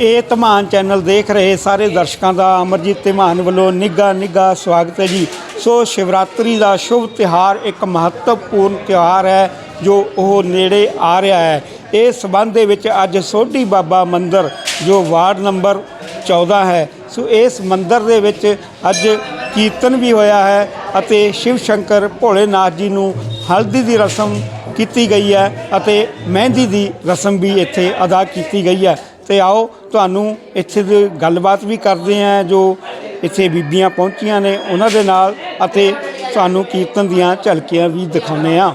ਇਹ ਧਮਾਨ ਚੈਨਲ ਦੇਖ ਰਹੇ ਸਾਰੇ ਦਰਸ਼ਕਾਂ ਦਾ, ਅਮਰਜੀਤ ਧਮਾਨ ਵੱਲੋਂ ਨਿੱਘਾ ਨਿੱਘਾ ਸਵਾਗਤ ਹੈ ਜੀ। ਸੋ ਸ਼ਿਵਰਾਤਰੀ ਦਾ ਸ਼ੁਭ ਤਿਹਾਰ ਇੱਕ ਮਹੱਤਵਪੂਰਨ ਤਿਉਹਾਰ ਹੈ, ਜੋ ਉਹ ਨੇੜੇ ਆ ਰਿਹਾ ਹੈ। ਇਸ ਸਬੰਧ ਦੇ ਵਿੱਚ ਅੱਜ ਸੋਢੀ ਬਾਬਾ ਮੰਦਿਰ, ਜੋ ਵਾਰਡ ਨੰਬਰ 14 ਹੈ। ਸੋ ਇਸ ਮੰਦਿਰ ਦੇ ਵਿੱਚ ਅੱਜ ਕੀਰਤਨ ਵੀ ਹੋਇਆ ਹੈ ਅਤੇ ਸ਼ਿਵ ਸ਼ੰਕਰ ਭੋਲੇਨਾਥ ਜੀ ਨੂੰ ਹਲਦੀ ਦੀ ਰਸਮ ਕੀਤੀ ਗਈ ਹੈ ਅਤੇ ਮਹਿੰਦੀ ਦੀ ਰਸਮ ਵੀ ਇੱਥੇ ਅਦਾ ਕੀਤੀ ਗਈ ਹੈ। ਤੇ ਆਓ ਤੁਹਾਨੂੰ ਇੱਥੇ ਦੀ ਗੱਲਬਾਤ ਵੀ ਕਰਦੇ ਹਾਂ ਜੋ ਇੱਥੇ ਬੀਬੀਆਂ ਪਹੁੰਚੀਆਂ ਨੇ ਉਹਨਾਂ ਦੇ ਨਾਲ ਅਤੇ ਤੁਹਾਨੂੰ ਕੀਰਤਨ ਦੀਆਂ ਝਲਕੀਆਂ ਵੀ ਦਿਖਾਉਂਦੇ ਹਾਂ।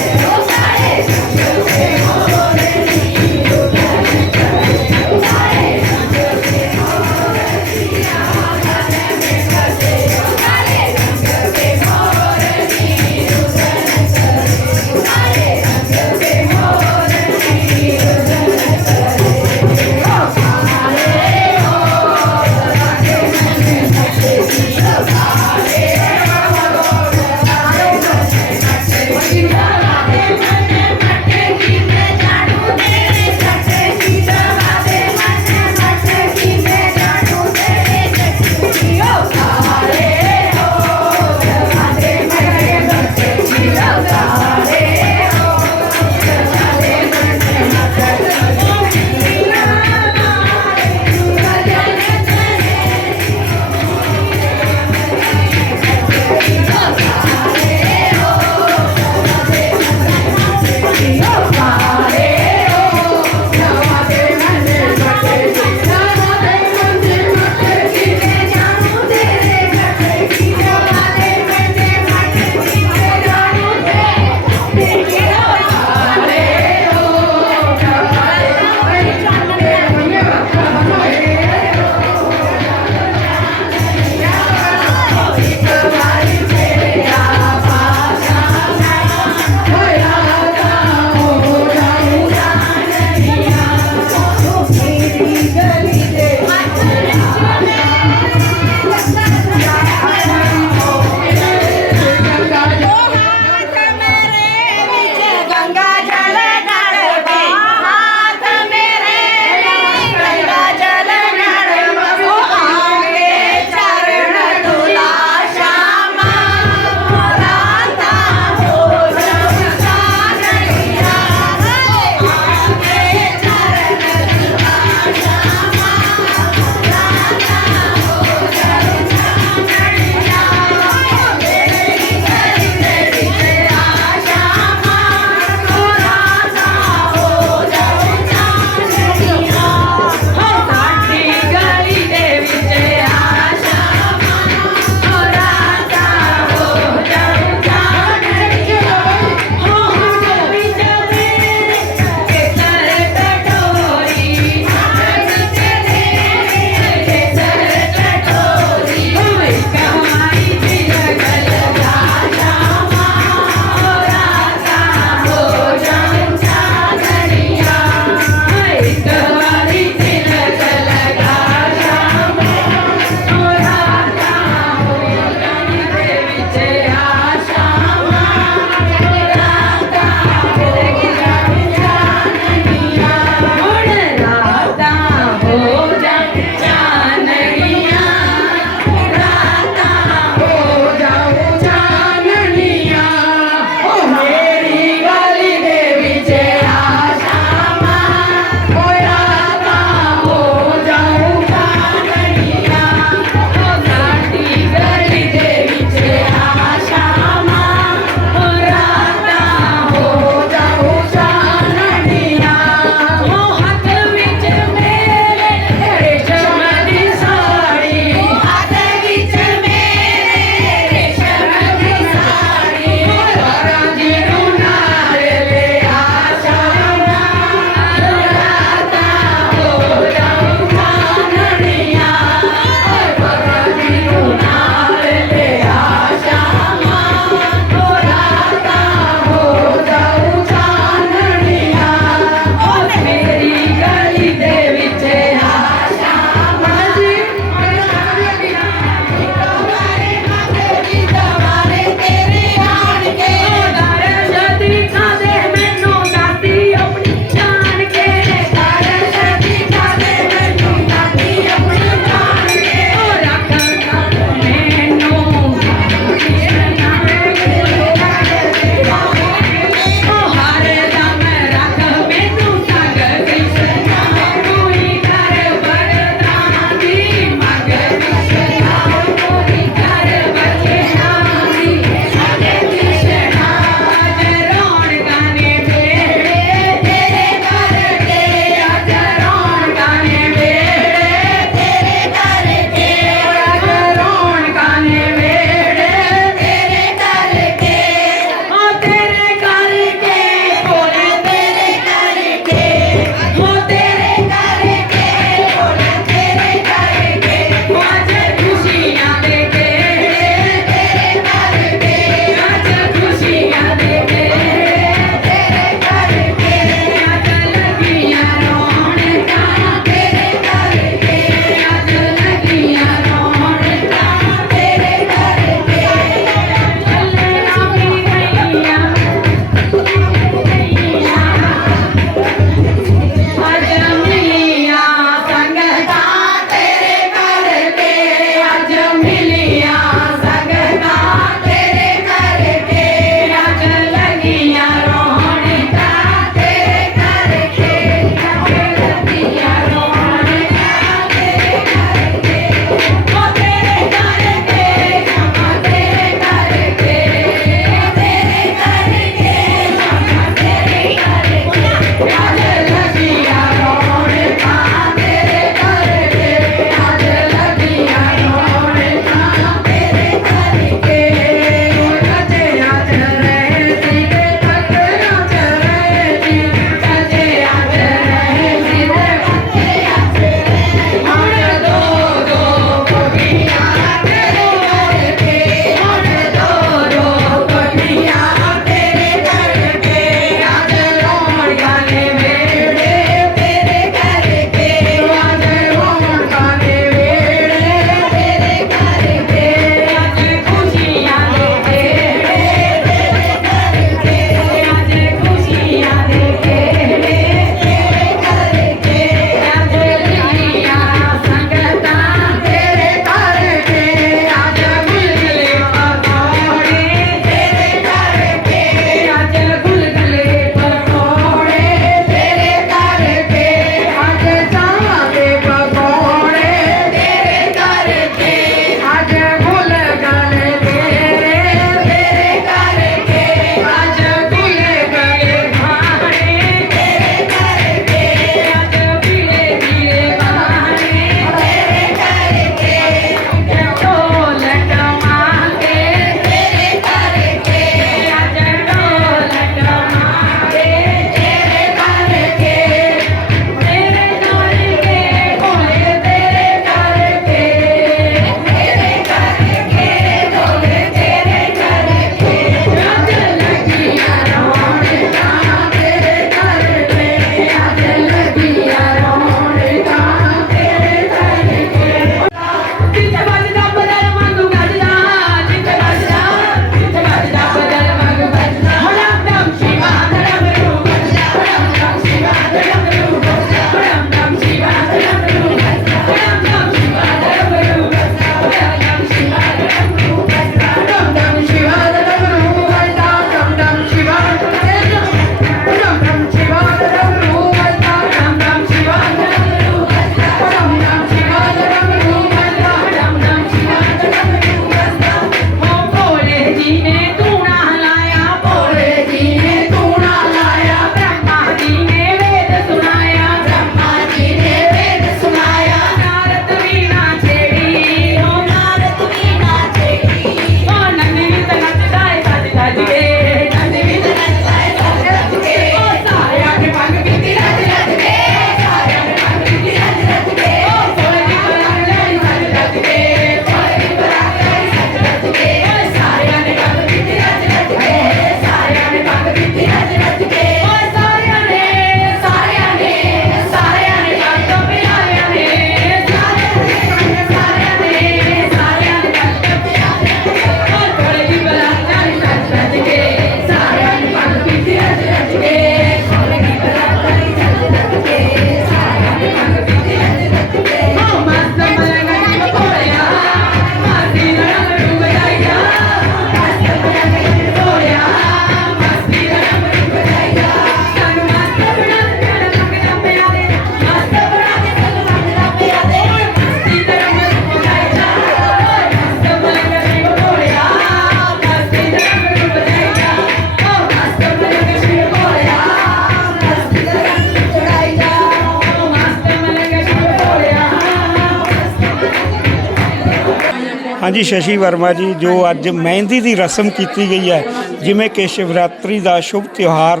ਜੀ ਸ਼ਸ਼ੀ ਵਰਮਾ ਜੀ, ਜੋ ਅੱਜ ਮਹਿੰਦੀ ਦੀ ਰਸਮ ਕੀਤੀ ਗਈ ਹੈ, ਜਿਵੇਂ ਕਿ ਸ਼ਿਵਰਾਤਰੀ ਦਾ ਸ਼ੁਭ ਤਿਉਹਾਰ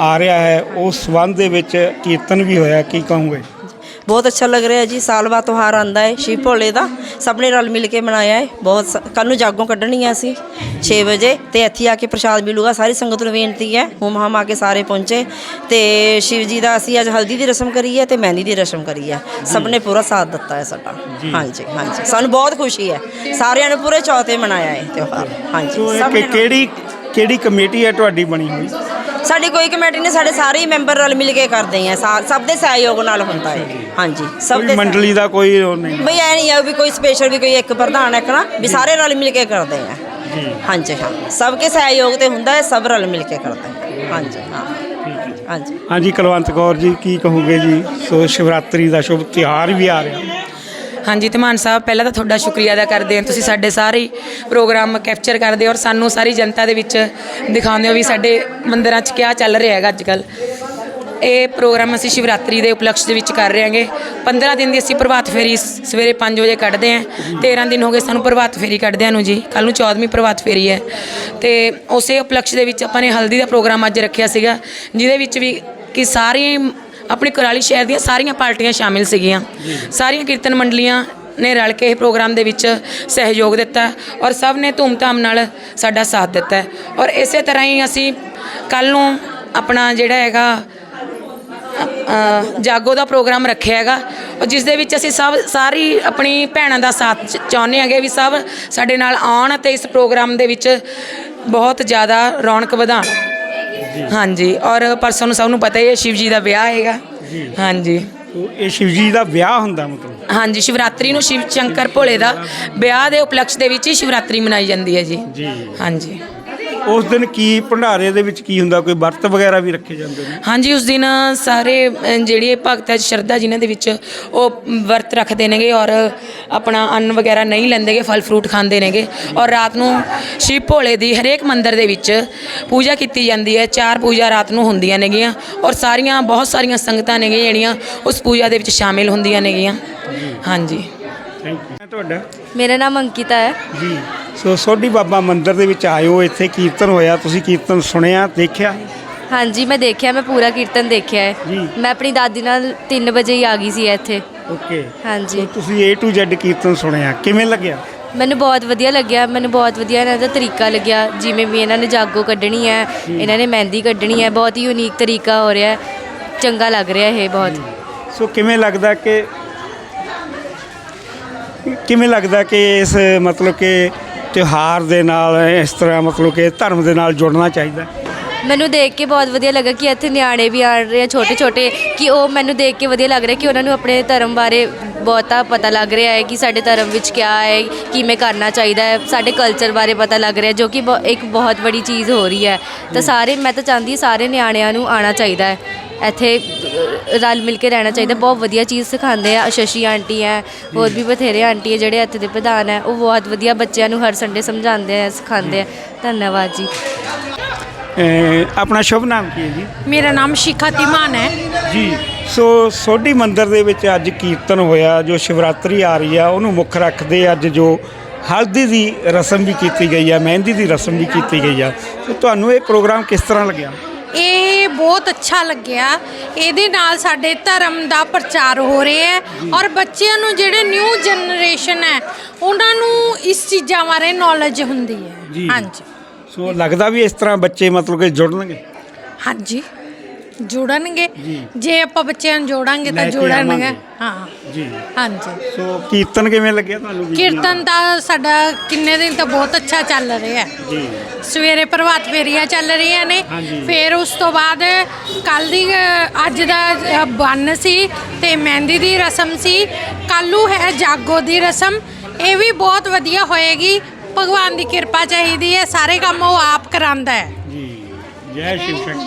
ਆ ਰਿਹਾ ਹੈ, ਉਸ ਸੰਬੰਧ ਦੇ ਵਿੱਚ ਕੀਰਤਨ ਵੀ ਹੋਇਆ, ਕੀ ਕਹੋਗੇ? ਬਹੁਤ ਅੱਛਾ ਲੱਗ ਰਿਹਾ ਜੀ ਸਾਲ ਬਾਅਦ ਤਿਉਹਾਰ ਆਂਦਾ ਹੈ ਸ਼ਿਵ ਭੋਲੇ ਦਾ। ਸਭ ਨੇ ਰਲ ਮਿਲ ਕੇ ਮਨਾਇਆ ਹੈ ਬਹੁਤ ਕੱਲ ਨੂੰ ਜਾਗੋਂ ਕੱਢਣੀ ਹੈ ਅਸੀਂ 6 ਵਜੇ ਤੇ ਇੱਥੇ ਆ ਕੇ ਪ੍ਰਸ਼ਾਦ ਮਿਲੂਗਾ ਸਾਰੀ ਸੰਗਤ ਨੂੰ ਬੇਨਤੀ ਹੈ ਹੁਮ ਹਮ ਆ ਕੇ ਸਾਰੇ ਪਹੁੰਚੇ। ਤੇ ਸ਼ਿਵ ਜੀ ਦਾ ਅਸੀਂ ਅੱਜ ਹਲਦੀ ਦੀ ਰਸਮ ਕਰੀ ਹੈ ਤੇ ਮਹਿੰਦੀ ਦੀ ਰਸਮ ਕਰੀ ਹੈ ਸਭ ਨੇ ਪੂਰਾ ਸਾਥ ਦਿੱਤਾ ਹੈ ਸਾਡਾ। ਹਾਂਜੀ ਹਾਂਜੀ। ਸਾਨੂੰ ਬਹੁਤ ਖੁਸ਼ੀ ਹੈ ਸਾਰਿਆਂ ਨੇ ਪੂਰੇ ਚੌਥੇ ਮਨਾਇਆ ਹੈ ਤਿਉਹਾਰ। ਹਾਂਜੀ ਸਭ ਕਿਹੜੀ ਕਿਹੜੀ ਕਮੇਟੀ ਹੈ ਤੁਹਾਡੀ ਬਣੀ ਹੋਈ? ਸਾਡੀ ਕੋਈ ਕਮੇਟੀ ਨਹੀਂ ਸਾਡੇ ਸਾਰੇ ਹੀ ਮੈਂਬਰ ਰਲ ਮਿਲ ਕੇ ਕਰਦੇ ਆ ਸਾ- ਸਭ ਦੇ ਸਹਿਯੋਗ ਨਾਲ ਹੁੰਦਾ ਹੈ ਹਾਂਜੀ ਸਭ ਕੋਈ ਦੇ ਮੰਡਲੀ ਦਾ ਕੋਈ ਉਹ ਨਹੀਂ। ਬਈ ਐ ਨਹੀਂ ਆ ਵੀ ਕੋਈ ਸਪੈਸ਼ਲ ਵੀ ਕੋਈ ਇੱਕ ਪ੍ਰਧਾਨ ਹੈ ਕਣਾ ਵੀ ਸਾਰੇ ਰਲ ਮਿਲ ਕੇ ਕਰਦੇ ਆ। ਹਾਂਜੀ ਹਾਂ ਸਭ ਕੇ ਸਹਿਯੋਗ ਤੇ ਹੁੰਦਾ ਹੈ ਸਭ ਰਲ ਮਿਲ ਕੇ ਕਰਦੇ ਹਾਂਜੀ ਹਾਂ। ਹਾਂਜੀ। ਹਾਂਜੀ ਕੁਲਵੰਤ ਕੌਰ ਜੀ ਕੀ ਕਹੋਗੇ ਜੀ? ਸੋ ਸ਼ਿਵਰਾਤਰੀ ਦਾ ਸ਼ੁਭ ਤਿਉਹਾਰ ਵੀ ਆ ਰਿਹਾ। ਹਾਂਜੀ ਧਮਾਨ ਸਾਹਿਬ, ਪਹਿਲਾਂ ਤਾਂ ਤੁਹਾਡਾ ਸ਼ੁਕਰੀਆ ਅਦਾ ਕਰਦੇ ਹਾਂ। ਤੁਸੀਂ ਸਾਡੇ ਸਾਰੇ ਪ੍ਰੋਗਰਾਮ ਕੈਪਚਰ ਕਰਦੇ ਹੋ ਔਰ ਸਾਨੂੰ ਸਾਰੀ ਜਨਤਾ ਦੇ ਵਿੱਚ ਦਿਖਾਉਂਦੇ ਹੋ ਵੀ ਸਾਡੇ ਮੰਦਿਰਾਂ 'ਚ ਕੀ ਚੱਲ ਰਿਹਾ ਹੈਗਾ ਅੱਜ ਕੱਲ੍ਹ ਇਹ ਪ੍ਰੋਗਰਾਮ ਅਸੀਂ ਸ਼ਿਵਰਾਤਰੀ ਦੇ ਉਪਲਕਸ਼ ਦੇ ਵਿੱਚ ਕਰ ਰਹੇ ਹਾਂਗੇ। 15 ਦਿਨ ਦੀ ਅਸੀਂ ਪ੍ਰਭਾਤ ਫੇਰੀ ਸਵੇਰੇ 5 ਵਜੇ ਕੱਢਦੇ ਹਾਂ। 13 ਦਿਨ ਹੋ ਗਏ ਸਾਨੂੰ ਪ੍ਰਭਾਤ ਫੇਰੀ ਕੱਢਦਿਆਂ ਨੂੰ ਜੀ। ਕੱਲ ਨੂੰ 14ਵੀਂ ਪ੍ਰਭਾਤ ਫੇਰੀ ਹੈ। ਤੇ ਉਸੇ ਉਪਲਕਸ਼ ਦੇ ਵਿੱਚ ਆਪਾਂ ਨੇ ਹਲਦੀ ਦਾ ਪ੍ਰੋਗਰਾਮ ਅੱਜ ਰੱਖਿਆ ਸੀਗਾ, ਜਿਹਦੇ ਵਿੱਚ ਵੀ ਕਿ ਸਾਰੇ ਆਪਣੇ ਕੁਰਾਲੀ ਸ਼ਹਿਰ ਦੀਆਂ ਸਾਰੀਆਂ ਪਾਰਟੀਆਂ ਸ਼ਾਮਿਲ ਸੀਗੀਆਂ। ਸਾਰੀਆਂ ਕੀਰਤਨ ਮੰਡਲੀਆਂ ਨੇ ਰਲ ਕੇ ਇਹ ਪ੍ਰੋਗਰਾਮ ਦੇ ਵਿੱਚ ਸਹਿਯੋਗ ਦਿੱਤਾ ਔਰ ਸਭ ਨੇ ਧੂਮਧਾਮ ਨਾਲ ਸਾਡਾ ਸਾਥ ਦਿੱਤਾ। ਔਰ ਇਸੇ ਤਰ੍ਹਾਂ ਹੀ ਅਸੀਂ ਕੱਲ ਨੂੰ ਆਪਣਾ ਜਿਹੜਾ ਹੈਗਾ ਜਾਗੋ ਦਾ ਪ੍ਰੋਗਰਾਮ ਰੱਖਿਆ ਹੈਗਾ। ਔਰ ਜਿਸ ਦੇ ਵਿੱਚ ਅਸੀਂ ਸਭ, ਸਾਰੀ ਆਪਣੀ ਭੈਣਾਂ ਦਾ ਸਾਥ ਚਾਹੁੰਦੇ ਹੈਗੇ ਵੀ ਸਭ ਸਾਡੇ ਨਾਲ ਆਉਣ ਅਤੇ ਇਸ ਪ੍ਰੋਗਰਾਮ ਦੇ ਵਿੱਚ ਬਹੁਤ ਜ਼ਿਆਦਾ ਰੌਣਕ ਵਧਾਉਣ। ਹਾਂਜੀ ਔਰ ਪਰਸੋਂ ਨੂੰ ਸਭ ਨੂੰ ਪਤਾ ਹੀ ਹੈ ਸ਼ਿਵ ਜੀ ਦਾ ਵਿਆਹ ਹੈਗਾ। ਹਾਂਜੀ। ਸੋ ਇਹ ਸ਼ਿਵ ਜੀ ਦਾ ਵਿਆਹ ਹੁੰਦਾ ਮਤਲਬ? ਹਾਂਜੀ ਸ਼ਿਵਰਾਤਰੀ ਨੂੰ ਸ਼ਿਵ ਸ਼ੰਕਰ ਭੋਲੇ ਦਾ ਵਿਆਹ ਦੇ ਉਪਲਕਸ਼ ਦੇ ਵਿੱਚ ਹੀ ਸ਼ਿਵਰਾਤਰੀ ਮਨਾਈ ਜਾਂਦੀ ਹੈ ਜੀ। ਜੀ। ਹਾਂਜੀ। ਉਸ ਦਿਨ ਕੀ ਭੰਡਾਰੇ ਦੇ ਵਿੱਚ ਕੀ ਹੁੰਦਾ? ਕੋਈ ਵਰਤ ਵਗੈਰਾ ਵੀ ਰੱਖੇ ਜਾਂਦੇ ਨੇ? ਹਾਂਜੀ ਉਸ ਦਿਨ ਸਾਰੇ ਅ, ਜਿਹੜੀ ਭਗਤਾਂ 'ਚ ਸ਼ਰਧਾ ਜਿਨ੍ਹਾਂ ਦੇ ਵਿੱਚ ਉਹ ਵਰਤ ਰੱਖਦੇ ਨੇਗੇ ਔਰ ਆਪਣਾ ਅੰਨ ਵਗੈਰਾ ਨਹੀਂ ਲੈਂਦੇਗੇ ਫਲ ਫਰੂਟ ਖਾਂਦੇ ਨੇਗੇ ਔਰ ਰਾਤ ਨੂੰ ਸ਼ਿਵ ਭੋਲੇ ਦੀ ਹਰੇਕ ਮੰਦਿਰ ਦੇ ਵਿੱਚ ਪੂਜਾ ਕੀਤੀ ਜਾਂਦੀ ਹੈ। ਚਾਰ ਪੂਜਾ ਰਾਤ ਨੂੰ ਹੁੰਦੀਆਂ ਨੇਗੀਆਂ ਔਰ ਸਾਰੀਆਂ ਬਹੁਤ ਸਾਰੀਆਂ ਸੰਗਤਾਂ ਨੇਗੀਆਂ ਜਿਹੜੀਆਂ ਉਸ ਪੂਜਾ ਦੇ ਵਿੱਚ ਸ਼ਾਮਿਲ ਹੁੰਦੀਆਂ ਨੇਗੀਆਂ। ਹਾਂਜੀ। ਥੈਂਕ ਯੂ ਤੁਹਾਡਾ? ਮੇਰਾ ਨਾਮ ਅੰਕਿਤਾ ਹੈ। ਜੀ। ਸੋ ਸੋਢੀ ਬਾਬਾ ਮੰਦਿਰ ਦੇ ਵਿੱਚ ਆਏ ਹੋ ਇੱਥੇ ਕੀਰਤਨ ਹੋਇਆ ਤੁਸੀਂ ਕੀਰਤਨ ਸੁਣਿਆ ਦੇਖਿਆ? ਹਾਂਜੀ ਮੈਂ ਦੇਖਿਆ ਮੈਂ ਪੂਰਾ ਕੀਰਤਨ ਦੇਖਿਆ ਹੈ। ਮੈਂ ਆਪਣੀ ਦਾਦੀ ਨਾਲ 3 ਵਜੇ ਹੀ ਆ ਗਈ ਸੀ ਇੱਥੇ। ਓਕੇ। ਹਾਂਜੀ। ਤੁਸੀਂ A to Z ਕੀਰਤਨ ਸੁਣਿਆ ਕਿਵੇਂ ਲੱਗਿਆ? ਮੈਨੂੰ ਬਹੁਤ ਵਧੀਆ ਲੱਗਿਆ ਮੈਨੂੰ ਬਹੁਤ ਵਧੀਆ ਇਹਨਾਂ ਦਾ ਤਰੀਕਾ ਲੱਗਿਆ ਜਿਵੇਂ ਵੀ ਇਹਨਾਂ ਨੇ ਜਾਗੋ ਕੱਢਣੀ ਹੈ ਇਹਨਾਂ ਨੇ ਮਹਿੰਦੀ ਕੱਢਣੀ ਹੈ ਬਹੁਤ ਹੀ ਯੂਨੀਕ ਤਰੀਕਾ ਹੋ ਰਿਹਾ ਹੈ ਚੰਗਾ ਲੱਗ ਰਿਹਾ ਇਹ ਬਹੁਤ। ਸੋ ਕਿਵੇਂ ਲੱਗਦਾ ਕਿ ਕਿਵੇਂ ਲੱਗਦਾ ਕਿ ਇਸ, ਮਤਲਬ ਕਿ ਤਿਉਹਾਰ ਦੇ ਨਾਲ, ਇਸ ਤਰ੍ਹਾਂ ਮਤਲਬ ਕਿ ਧਰਮ ਦੇ ਨਾਲ ਜੁੜਨਾ ਚਾਹੀਦਾ? ਮੈਨੂੰ ਦੇਖ ਕੇ ਬਹੁਤ ਵਧੀਆ ਲੱਗਾ ਕਿ ਇੱਥੇ ਨਿਆਣੇ ਵੀ ਆ ਰਹੇ ਆ ਛੋਟੇ ਛੋਟੇ ਕਿ ਉਹ ਮੈਨੂੰ ਦੇਖ ਕੇ ਵਧੀਆ ਲੱਗ ਰਿਹਾ ਕਿ ਉਹਨਾਂ ਨੂੰ ਆਪਣੇ ਧਰਮ ਬਾਰੇ ਬਹੁਤਾ ਪਤਾ ਲੱਗ ਰਿਹਾ ਹੈ ਕਿ ਸਾਡੇ ਧਰਮ ਵਿੱਚ ਕੀ ਹੈ ਕਿਵੇਂ ਕਰਨਾ ਚਾਹੀਦਾ ਹੈ ਸਾਡੇ ਕਲਚਰ ਬਾਰੇ ਪਤਾ ਲੱਗ ਰਿਹਾ ਜੋ ਕਿ ਬਹੁ- ਇੱਕ ਬਹੁਤ ਬੜੀ ਚੀਜ਼ ਹੋ ਰਹੀ ਹੈ। ਤਾਂ ਸਾਰੇ ਮੈਂ ਤਾਂ ਚਾਹੁੰਦੀ ਹਾਂ ਸਾਰੇ ਨਿਆਣਿਆਂ ਨੂੰ ਆਉਣਾ ਚਾਹੀਦਾ ਹੈ। ਇੱਥੇ ਅ, ਰਲ ਮਿਲ ਕੇ ਰਹਿਣਾ ਚਾਹੀਦਾ। ਬਹੁਤ ਵਧੀਆ ਚੀਜ਼ ਸਿਖਾਉਂਦੇ ਆ ਸ਼ਸ਼ੀ ਆਂਟੀ ਹੈ ਹੋਰ ਵੀ ਬਥੇਰੇ ਆਂਟੀ ਹੈ ਜਿਹੜੇ ਇੱਥੇ ਦੇ ਪ੍ਰਧਾਨ ਹੈ। ਉਹ ਬਹੁਤ ਵਧੀਆ ਬੱਚਿਆਂ ਨੂੰ ਹਰ ਸੰਡੇ ਸਮਝਾਉਂਦੇ ਆ ਸਿਖਾਉਂਦੇ ਆ। ਧੰਨਵਾਦ ਜੀ। ਅਹ ਆਪਣਾ ਸ਼ੁਭ ਨਾਮ ਕੀ ਹੈ ਜੀ? ਮੇਰਾ ਨਾਮ ਸ਼ਿਖਾ ਤਿਮਾਨ ਹੈ। ਜੀ ਸੋ ਸੋਢੀ ਮੰਦਿਰ ਦੇ ਵਿੱਚ ਅੱਜ ਕੀਰਤਨ ਹੋਇਆ ਜੋ ਸ਼ਿਵਰਾਤਰੀ ਆ ਰਹੀ ਆ ਉਹਨੂੰ ਮੁੱਖ ਰੱਖਦੇ ਅੱਜ ਜੋ ਹਲਦੀ ਦੀ ਰਸਮ ਵੀ ਕੀਤੀ ਗਈ ਆ ਮਹਿੰਦੀ ਦੀ ਰਸਮ ਵੀ ਕੀਤੀ ਗਈ ਆ। ਸੋ ਤੁਹਾਨੂੰ ਇਹ ਪ੍ਰੋਗਰਾਮ ਕਿਸ ਤਰ੍ਹਾਂ ਲੱਗਿਆ? ਇਹ ਬਹੁਤ ਅੱਛਾ ਲੱਗਿਆ। ਇਹਦੇ ਨਾਲ ਸਾਡੇ ਧਰਮ ਦਾ ਪ੍ਰਚਾਰ ਹੋ ਰਿਹਾ ਹੈ ਔਰ ਬੱਚਿਆਂ ਨੂੰ ਜਿਹੜੇ ਨਿਊ ਜਨਰੇਸ਼ਨ ਹੈ ਉਹਨਾਂ ਨੂੰ ਇਸ ਚੀਜ਼ਾਂ ਬਾਰੇ ਨੌਲੇਜ ਹੁੰਦੀ। ਹੈ। ਹਾਂਜੀ। ਸੋ ਲੱਗਦਾ ਵੀ ਇਸ ਤਰ੍ਹਾਂ ਬੱਚੇ ਮਤਲਬ ਕਿ ਜੁੜਨਗੇ? ਹਾਂਜੀ। ਜੁੜਨਗੇ। ਜੇ। ਆਪਾਂ ਬੱਚਿਆਂ ਨੂੰ ਜੋੜਾਂਗੇ ਲੈ ਤਾਂ ਕੇ ਜੁੜਨਗੇ। ਆਵਾਂਗੇ। ਹਾਂ। ਜੀ। ਹਾਂਜੀ। ਸੋ ਕੀਰਤਨ ਕਿਵੇਂ ਲੱਗਿਆ ਤੁਹਾਨੂੰ ਵੀ? ਕੀਰਤਨ ਦਾ ਸਾਡਾ ਕਿੰਨੇ ਦਿਨ ਤੋਂ ਬਹੁਤ ਅੱਛਾ ਚੱਲ ਰਿਹਾ। ਹੈ ਜੀ। ਸਵੇਰੇ ਪ੍ਰਭਾਤ ਫੇਰੀਆਂ ਚੱਲ ਰਹੀਆਂ ਨੇ। ਹਾਂਜੀ। ਫਿਰ ਉਸ ਤੋਂ ਬਾਅਦ ਕੱਲ ਦੀ ਅ, ਅੱਜ ਦਾ ਅ, ਬੰਨ ਸੀ ਤੇ ਮਹਿੰਦੀ ਦੀ ਰਸਮ ਸੀ। ਕੱਲੂ ਹੈ ਜਾਗੋ ਦੀ ਰਸਮ। ਇਹ ਵੀ ਬਹੁਤ ਵਧੀਆ ਹੋਏਗੀ। ਭਗਵਾਨ ਦੀ ਕਿਰਪਾ ਚਾਹੀਦੀ ਹੈ, ਸਾਰੇ ਕੰਮ ਉਹ ਆਪ ਕਰਾਉਂਦਾ ਹੈ। ਜੀ, ਜੈ ਸ਼ਿਵ ਸ਼ੰਕਰ